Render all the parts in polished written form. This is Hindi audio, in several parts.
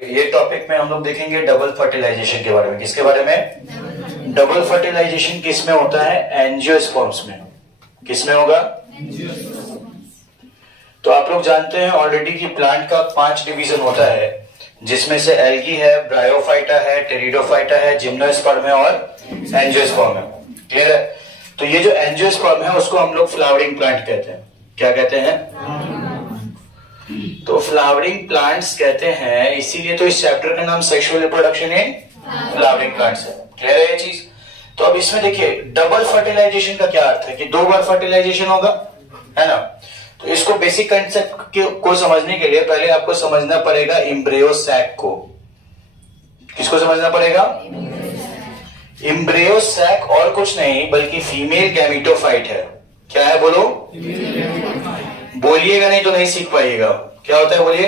ये टॉपिक में हम लोग देखेंगे डबल फर्टिलाइजेशन के बारे में। किसके बारे में? डबल फर्टिलाइजेशन किस में होता है? एंजियोस्पर्म्स में। किस में होगा? तो आप लोग जानते हैं ऑलरेडी कि प्लांट का 5 डिवीजन होता है, जिसमें से एल्गी है, ब्रायोफाइटा है, टेरिडोफाइटा है, जिम्नोस्पर्म है और एंजियोस्पर्म है। क्लियर है? तो ये जो एंजियोस्पर्म है उसको हम लोग फ्लावरिंग प्लांट कहते हैं। क्या कहते हैं? तो फ्लावरिंग प्लांट्स कहते हैं, इसीलिए तो इस चैप्टर का नाम sexual reproduction in flowering plants है। क्लियर है ये चीज? तो अब इसमें देखिए डबल फर्टिलाइजेशन का क्या अर्थ है कि 2 बार फर्टिलाइजेशन होगा, है ना। तो इसको बेसिक कंसेप्ट को समझने के लिए पहले आपको समझना पड़ेगा एम्ब्रियो सैक को। किसको समझना पड़ेगा? एम्ब्रियो सैक और कुछ नहीं बल्कि फीमेल गैमेटोफाइट है। क्या है बोलो? बोलिएगा नहीं तो नहीं सीख पाइएगा। क्या होता है बोलिए?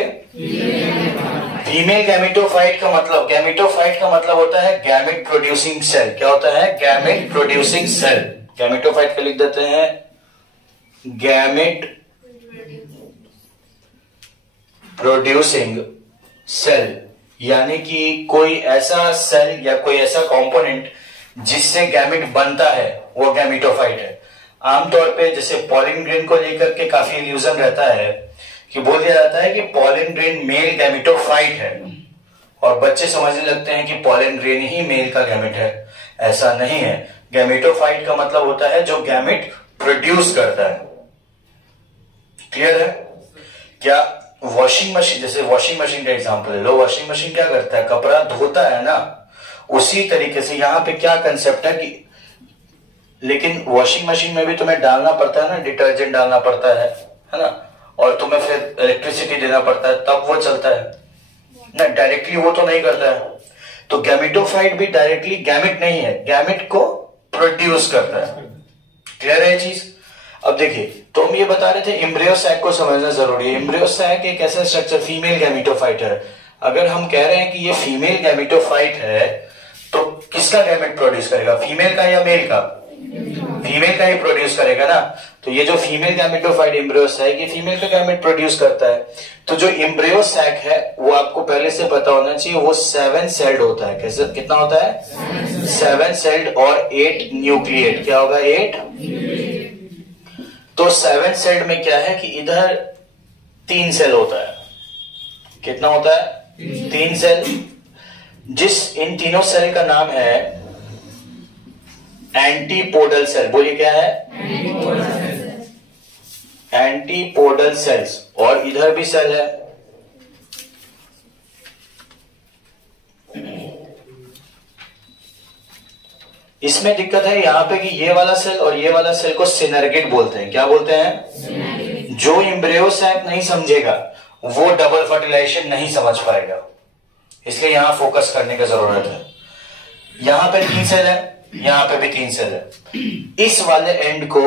फीमेल गैमेटोफाइट का मतलब होता है गैमेट प्रोड्यूसिंग सेल। क्या होता है? Gamete producing cell. गैमेटोफाइट का लिख देते हैं गैमेट प्रोड्यूसिंग सेल, यानी कि कोई ऐसा सेल या कोई ऐसा कंपोनेंट जिससे गैमेट बनता है वो गैमेटोफाइट है। आमतौर पे जैसे पॉलिन ग्रेन को लेकर के काफी इल्यूजन रहता है कि बोल दिया जाता है कि पॉलिन ग्रेन मेल गैमेटोफाइट है और बच्चे समझने लगते हैं कि पॉलिन ग्रेन ही मेल का गैमेट है। ऐसा नहीं है। गैमेटोफाइट का मतलब होता है जो गैमेट प्रोड्यूस करता है। क्लियर है? क्या वॉशिंग मशीन, जैसे वॉशिंग मशीन का एग्जांपल ले लो। वॉशिंग मशीन क्या करता है? कपड़ा धोता है ना। उसी तरीके से यहां पे क्या कंसेप्ट है कि लेकिन वॉशिंग मशीन में भी तुम्हें डालना पड़ता है ना, डिटर्जेंट डालना पड़ता है ना, और तुम्हें फिर इलेक्ट्रिसिटी देना पड़ता है तब वो चलता है ना। डायरेक्टली वो तो नहीं करता है। तो गैमेटोफाइट भी डायरेक्टली गैमेट नहीं है, गैमेट को प्रोड्यूस करता है। क्लियर है ये चीज? अब देखिए, तो हम ये बता रहे थे एम्ब्रियो सैक को समझना जरूरी है। एम्ब्रियो सैक एक ऐसा स्ट्रक्चर फीमेल गैमेटोफाइट है। अगर हम कह रहे हैं कि ये फीमेल गैमेटोफाइट है तो किसका गैमेट प्रोड्यूस करेगा? फीमेल का या मेल का? फीमेल का ही प्रोड्यूस करेगा ना। तो ये जो फीमेल गैमेटोफाइट एम्ब्रियो सैक ये फीमेल का गैमेट प्रोड्यूस करता है। तो जो एम्ब्रियो सैक है वो आपको पहले से पता होना चाहिए, वो 7 सेल्ड होता है। कैसे? कितना होता है? 7 सेल्ड और 8 न्यूक्लिएट। क्या होगा? 8। तो 7 सेल्ड में क्या है कि इधर 3 सेल होता है। कितना होता है? 3 सेल। जिस इन तीनों सेल का नाम है एंटीपोडल सेल। बोलिए क्या है? Antipodal cells. और इधर भी सेल है। इसमें दिक्कत है यहां पे कि ये वाला सेल और ये वाला सेल को सिनर्गिड बोलते हैं। क्या बोलते हैं? जो एम्ब्रियो सैक नहीं समझेगा वो डबल फर्टिलाइजेशन नहीं समझ पाएगा। इसलिए यहां फोकस करने की जरूरत है। यहां पे 3 सेल है, यहां पे भी 3 सेल है। इस वाले एंड को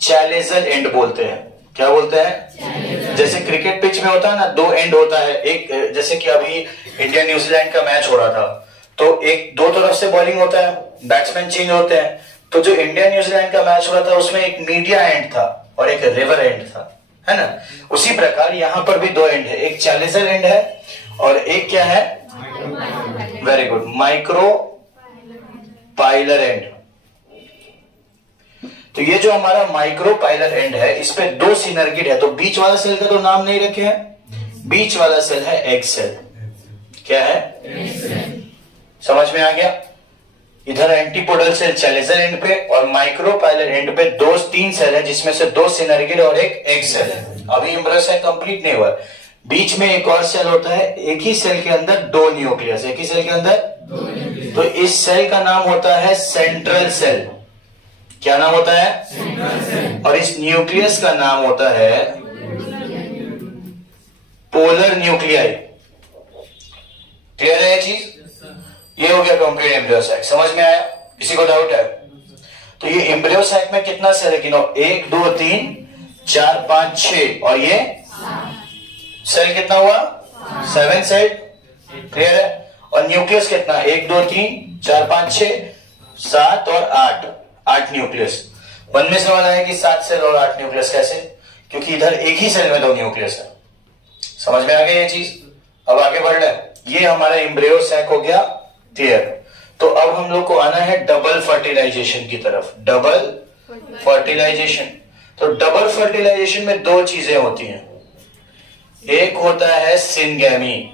चैलेजल एंड बोलते हैं। क्या बोलते हैं? जैसे क्रिकेट पिच में होता है ना, 2 एंड होता है। एक जैसे कि अभी इंडिया न्यूजीलैंड का मैच हो रहा था तो एक 2 तरफ से बॉलिंग होता है, बैट्समैन चेंज होते हैं। तो जो इंडिया न्यूजीलैंड का मैच हो रहा था उसमें एक मीडिया एंड था और एक रिवर एंड था, है ना। उसी प्रकार यहां पर भी 2 एंड है, एक चैलेजल एंड है और एक क्या है? Very good, micropylar end. तो ये जो हमारा माइक्रो पाइलर एंड है इस पे 2 सिनर्गिड है। तो बीच वाला सेल का तो नाम नहीं रखे हैं। बीच वाला सेल है एग सेल। क्या है? समझ में आ गया? इधर एंटीपोडल सेल चैलेजल एंड पे और माइक्रो पाइलर एंड पे 3 सेल है, जिसमें से 2 सिनर्गिड और एक एग सेल है। अभी एम्ब्रियो सैक कंप्लीट नहीं हुआ। बीच में एक और सेल होता है। एक ही सेल के अंदर 2 न्यूक्लियस। एक ही सेल के अंदर 2 न्यूक्लियस। तो इस सेल का नाम होता है सेंट्रल सेल। क्या नाम होता है? Central cell. और इस न्यूक्लियस का नाम होता है पोलर न्यूक्लियाई। क्लियर है ये चीज? ये हो गया कंप्लीट एम्ब्रियो सैक। समझ में आया? किसी को डाउट है? तो ये एम्ब्रियो सैक में कितना सेल है? गिनो। 1 2 3 4 5 6 और ये सेल कितना हुआ? 7 सेल। क्लियर है? और न्यूक्लियस कितना? 1 2 3 4 5 6 7 और 8 न्यूक्लियस। बनने से वाला है कि 7 सेल और 8 न्यूक्लियस। कैसे? क्योंकि इधर एक ही सेल में 2 न्यूक्लियस है। समझ में आ गई ये चीज? अब आगे बढ़ रहे हैं। ये हमारा एम्ब्रियो सैक हो गया तैयार। तो अब हम लोग को आना है डबल फर्टिलाइजेशन की तरफ। डबल फर्टिलाइजेशन, तो डबल फर्टिलाइजेशन में दो चीजें होती हैं। एक होता है सिनगैमी,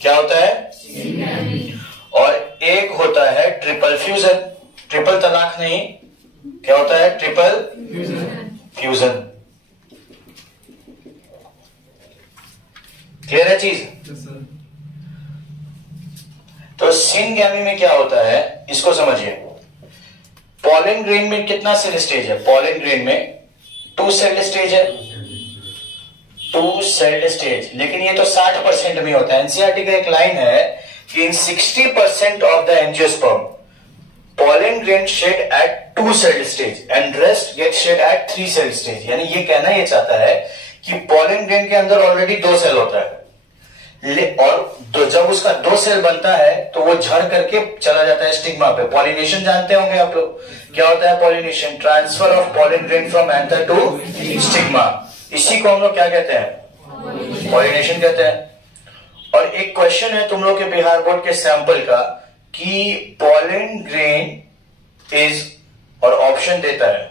क्या होता है? सिनगैमी। और एक होता है ट्रिपल फ्यूजन। ट्रिपल तलाक नहीं, क्या होता है? Triple fusion. क्लियर है चीज? तो सिनगैमी में क्या होता है इसको समझिए। पॉलन ग्रेन में कितना सेल स्टेज है? पॉलन ग्रेन में 2 सेल स्टेज है, 2 सेल स्टेज। लेकिन ये तो 60% में होता है। एनसीईआरटी का एक लाइन है कि in 60% of the angiosperm pollen grain shed at 2 cell stage and rest get shed at 3 cell stage. यानी ये कहना ये चाहता है कि पॉलन ग्रेन के अंदर ऑलरेडी 2 सेल होता है, और जब उसका 2 सेल बनता है तो वो झड़ करके चला जाता है स्टिग्मा पे। पॉलिनेशन जानते होंगे आप लोग, क्या होता है pollination? Transfer of pollen grain from anther to stigma. इसी को हम लोग क्या कहते हैं? पॉलिनेशन कहते हैं। और एक क्वेश्चन है तुम लोग के बिहार बोर्ड के सैंपल का कि पॉलन ग्रेन इज, और ऑप्शन देता है,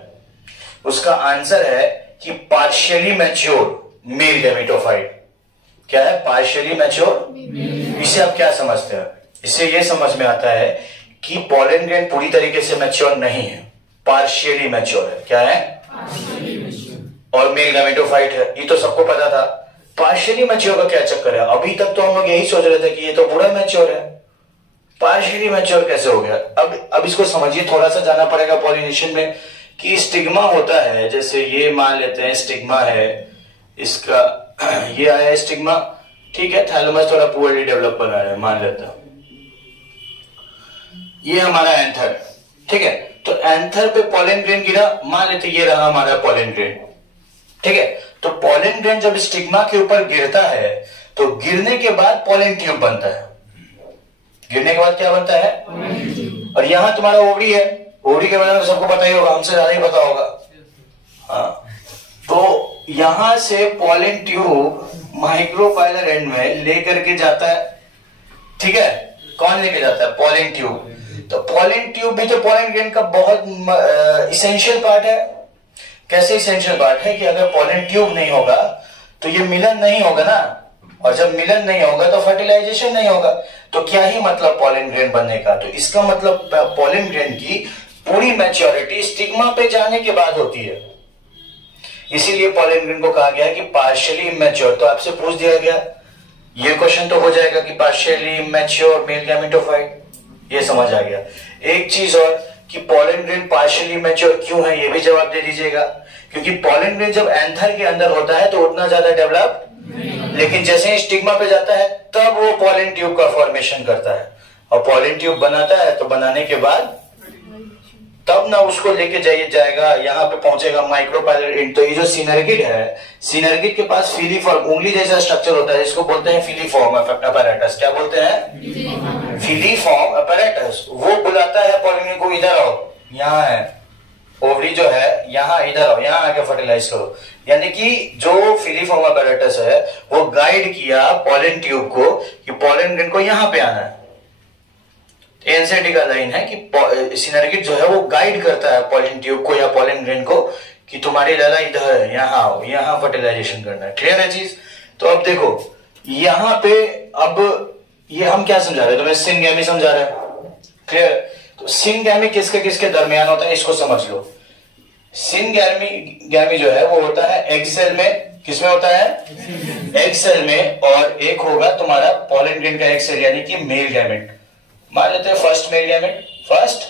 उसका आंसर है कि पार्शियली मैच्योर मेल गैमेटोफाइट। क्या है? Partially mature. इसे आप क्या समझते हैं? इससे ये समझ में आता है कि पॉलन ग्रेन पूरी तरीके से मैच्योर नहीं है, पार्शियली मैच्योर है। क्या है? और मेल गैमेटोफाइट है, ये तो सबको पता था। पार्शियली मैच्योर का क्या चक्कर है? अभी तक तो हम लोग यही सोच रहे थे कि ये तो पूरा मैच्योर है, पार्शियली मैच्योर कैसे हो गया? अब इसको समझिए, थोड़ा सा जाना पड़ेगा पॉलिनेशन में कि स्टिग्मा होता है। जैसे ये मान लेते हैं स्टिग्मा है, इसका ये आया स्टिग्मा, ठीक है। थैलेमस थोड़ा पुअरली डेवलप बना है, मान लेता हूं। ये हमारा एंथर, ठीक है। तो एंथर पे पॉलन ग्रेन गिरा, मान लेते ये रहा हमारा पॉलन ग्रेन, ठीक है। तो पॉलन ग्रेन जब स्टिग्मा के ऊपर गिरता है तो गिरने के बाद पॉलन ट्यूब बनता है। गिरने के बाद क्या बनता है? और यहां तुम्हारा ओवरी है। ओवरी के बारे में सबको पता ही होगा, हमसे ज्यादा ही पता होगा। हाँ, तो यहां से पॉलन ट्यूब माइक्रोपाइलर एंड में लेकर के जाता है, ठीक है। कौन लेके जाता है? Pollen tube. तो पॉलन ट्यूब भी तो पॉलन ग्रेन का बहुत इसेंशियल पार्ट है। कैसे इसेंशियल पार्ट है कि अगर पॉलन ट्यूब नहीं होगा तो ये मिलन नहीं होगा ना, और जब मिलन नहीं होगा तो फर्टिलाइजेशन नहीं होगा। तो क्या ही मतलब पॉलन ग्रेन बनने का? तो इसका मतलब पॉलन ग्रेन की पूरी मैच्योरिटी स्टिग्मा पे जाने के बाद होती है। इसीलिए पॉलन ग्रेन को कहा गया कि पार्शियली मैच्योर। तो आपसे पूछ दिया गया, ये क्वेश्चन तो हो जाएगा कि पार्शियली मैच्योर मेल गैमेटोफाइट, ये समझ आ गया। एक चीज और कि पॉलन ग्रेन पार्शियली मैच्योर क्यों है, ये भी जवाब दे दीजिएगा। क्योंकि पॉलन ग्रेन जब एंथर के अंदर होता है तो उतना ज्यादा डेवलप, लेकिन जैसे ही स्टिग्मा पे जाता है तब वो पॉलन ट्यूब का फॉर्मेशन करता है, और पॉलन ट्यूब बनाता है। तो बनाने के बाद तब ना उसको लेके जाएगा, यहाँ पे पहुंचेगा माइक्रोपाइलर एंड। तो ये जो सिनर्गिड है, सिनर्गिड के पास फिलीफॉर्म उंगली जैसा स्ट्रक्चर होता है, इसको बोलते हैं फिलीफॉर्म अपैरेटस। क्या बोलते हैं? Filiform apparatus. वो बुलाता है पॉलन को, इधर आओ, यहाँ है ओवरी जो है, यहाँ इधर आओ, यहाँ आके फर्टिलाइज करो। यानी कि जो फिलीफॉर्म अपैरेटस है वो गाइड किया पॉलन ट्यूब को कि पॉलन ग्रेन को यहाँ पे आना है। एनसीईआरटी का लाइन है कि सिनर्गिड जो है वो गाइड करता है पॉलन ट्यूब को या पॉलन ग्रेन को कि तुम्हारी लाला इधर है, यहाँ आओ, यहाँ फर्टिलाइजेशन करना है। क्लियर है चीज? तो अब देखो यहाँ पे, अब ये हम क्या समझा रहे हैं? तो मैं सिनगैमी समझा रहा हूं। क्लियर? तो सिनगैमी किसके किसके दरमियान होता है, इसको समझ लो। सिनगैमी जो है वो होता है एग सेल में। किसमें होता है? एग सेल में। और एक होगा तुम्हारा पॉलन ग्रेन का एग सेल, यानी कि मेल गैमेट। मान लेते हैं first male gamete, first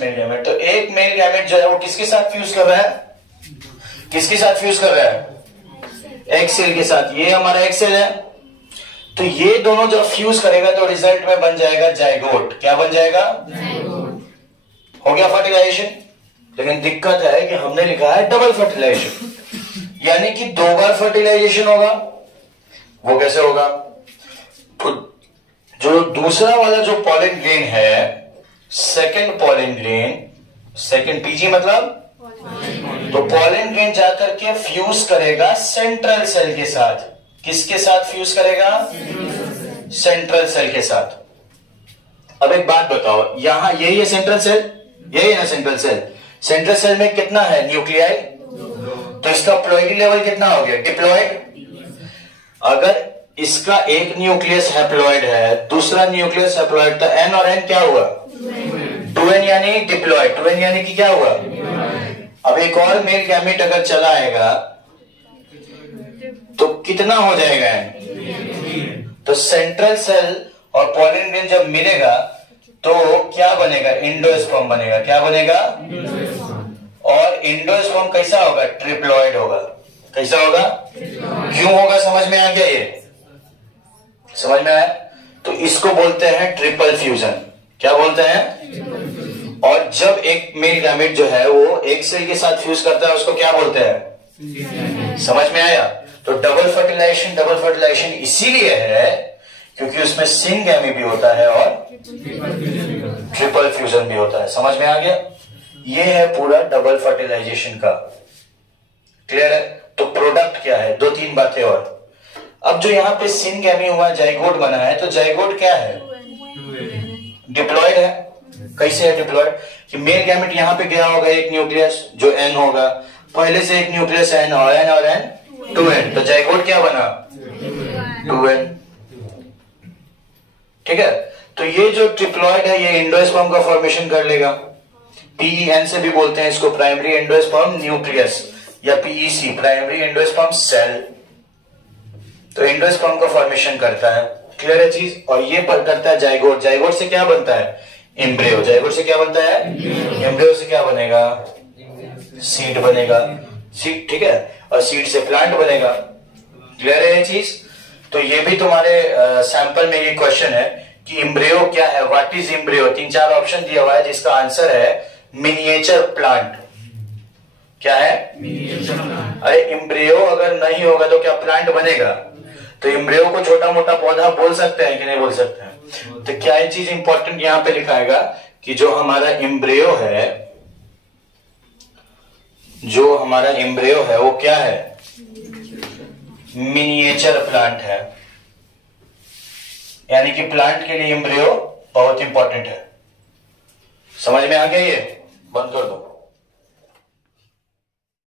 male gamete. तो एक मेल गैमेट जो है वो किसके साथ फ्यूज कर रहा है? किसके साथ फ्यूज कर रहा है? एग सेल के साथ। ये हमारा एग सेल है। तो ये दोनों जब फ्यूज करेगा तो रिजल्ट में बन जाएगा जाइगोट। क्या बन जाएगा? जाइगोट। हो गया फर्टिलाइजेशन। लेकिन दिक्कत है कि हमने लिखा है डबल फर्टिलाइजेशन, यानी कि 2 बार फर्टिलाइजेशन होगा। वो कैसे होगा? तो जो दूसरा वाला जो पॉलन ग्रेन है, second pollen grain, second PG मतलब, तो पॉलन ग्रेन जाकर के फ्यूज करेगा सेंट्रल सेल के साथ। किसके साथ फ्यूज करेगा? सेंट्रल सेल के साथ। अब एक बात बताओ, यहां यही है सेंट्रल सेल, यही है ना सेंट्रल सेल। सेंट्रल सेल में कितना है न्यूक्लियाई, तो इसका प्लॉइडी लेवल कितना हो गया, डिप्लॉइड। अगर इसका एक न्यूक्लियस हैप्लॉइड है, दूसरा न्यूक्लियस हैप्लॉइड, तो एन और एन क्या हुआ, 2n यानी डिप्लॉइड, 2n यानी कि क्या हुआ। अब एक और मेल गैमेट अगर चला आएगा तो कितना हो जाएगा एन। तो सेंट्रल सेल और पॉलिन ग्रेन जब मिलेगा तो क्या बनेगा, इंडोस्पर्म बनेगा। क्या बनेगा, और इंडोस्पर्म कैसा होगा, ट्रिप्लॉइड होगा। कैसा होगा, क्यों होगा, समझ में आ गया, ये समझ में आया। तो इसको बोलते हैं ट्रिपल फ्यूजन। क्या बोलते हैं, और जब एक मेल गैमेट जो है वो एक सेल के साथ फ्यूज करता है उसको क्या बोलते हैं, समझ में आया। तो डबल फर्टिलाइजेशन इसीलिए है क्योंकि उसमें सिंगैमी भी होता है और ट्रिपल फ्यूजन भी होता है। समझ में आ गया, ये है पूरा डबल फर्टिलाइजेशन का। क्लियर है। तो प्रोडक्ट क्या है, 2-3 बातें और। अब जो यहाँ पे सिंगैमी हुआ, जाइगोट बना है, तो जाइगोट क्या है, डिप्लॉइड है। कैसे है डिप्लॉइड, कि मेल गैमेट यहां पे गया होगा एक न्यूक्लियस जो एन होगा, पहले से एक न्यूक्लियस एन और एन 2n, तो जाइगोट क्या बना, 2n। ठीक है। तो ये जो ट्रिप्लॉइड है ये एंडोस्पर्म का फॉर्मेशन कर लेगा। PEN से भी बोलते हैं इसको, प्राइमरी एंडोस्पर्म न्यूक्लियस, या PEC प्राइमरी एंडोस्पर्म सेल। तो एंडोस्पर्म का फॉर्मेशन करता है। क्लियर है चीज। और ये पर करता है जाइगोट। जाइगोट से क्या बनता है, एम्ब्रियो। जाइगोट से क्या बनता है, एम्ब्रियो से क्या बनेगा, सीड बनेगा। सीड, ठीक है, और सीड से प्लांट बनेगा। क्लियर है ये चीज। तो ये भी तुम्हारे सैंपल में ये क्वेश्चन है कि एम्ब्रियो क्या है, व्हाट इज एम्ब्रियो। 3-4 ऑप्शन दिया हुआ है जिसका आंसर है मिनिएचर प्लांट। क्या है, अरे एम्ब्रियो अगर नहीं होगा तो क्या प्लांट बनेगा। तो एम्ब्रियो को छोटा मोटा पौधा बोल सकते हैं कि नहीं बोल सकते हैं। तो क्या ये चीज इंपॉर्टेंट यहां पे लिखाएगा कि जो हमारा एम्ब्रियो है, जो हमारा एम्ब्रियो है वो क्या है, मिनिएचर प्लांट है। यानी कि प्लांट के लिए एम्ब्रियो बहुत इंपॉर्टेंट है। समझ में आ गया, ये बंद कर दो।